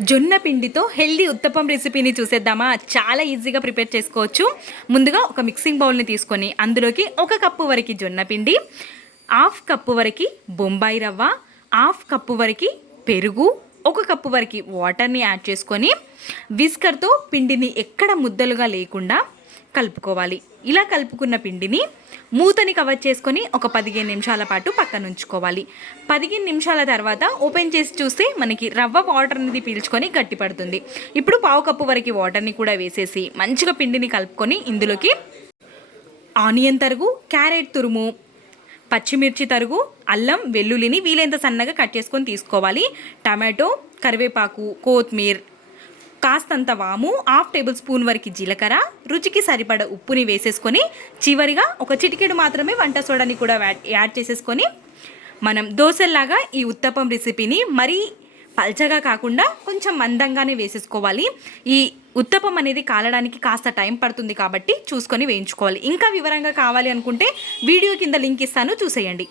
జొన్న పిండితో హెల్దీ ఉత్తపం రెసిపీని చూసేద్దామా? చాలా ఈజీగా ప్రిపేర్ చేసుకోవచ్చు. ముందుగా ఒక మిక్సింగ్ బౌల్ని తీసుకొని అందులోకి ఒక కప్పు వరకు జొన్న పిండి హాఫ్ కప్పు వరకు బొంబాయి రవ్వ హాఫ్ కప్పు వరకు పెరుగు ఒక కప్పు వరకు వాటర్ని యాడ్ చేసుకొని విస్కర్తో పిండిని ఎక్కడ ముద్దలుగా లేకుండా కలుపుకోవాలి. ఇలా కలుపుకున్న పిండిని మూతని కవర్ చేసుకొని ఒక పదిహేను నిమిషాల పాటు పక్కన ఉంచుకోవాలి. పదిహేను నిమిషాల తర్వాత ఓపెన్ చేసి చూస్తే మనకి రవ్వ వాటర్ అనేది పీల్చుకొని గట్టిపడుతుంది ఇప్పుడు పావు కప్పు వరకు వాటర్ని కూడా వేసేసి మంచిగా పిండిని కలుపుకొని ఇందులోకి ఆనియన్ తరుగు క్యారెట్ తురుము పచ్చిమిర్చి తరుగు అల్లం వెల్లుల్లిని వీలైనంత సన్నగా కట్ చేసుకొని తీసుకోవాలి. టమాటో కరివేపాకు కొత్తిమీర కాస్తంత వాము హాఫ్ టేబుల్ స్పూన్ వరకు జీలకర్ర రుచికి సరిపడ ఉప్పుని వేసేసుకొని చివరిగా ఒక చిటికెడు మాత్రమే వంట సోడాని కూడా యాడ్- చేసేసుకొని మనం దోశల్లాగా ఈ ఉత్తపం రెసిపీని మరీ పల్చగా కాకుండా కొంచెం మందంగానే వేసేసుకోవాలి. ఈ ఉత్తపం అనేది కాలడానికి కాస్త టైం పడుతుంది కాబట్టి చూసుకొని వేయించుకోవాలి. ఇంకా వివరంగా కావాలి అనుకుంటే వీడియో కింద లింక్ ఇస్తాను చూసేయండి.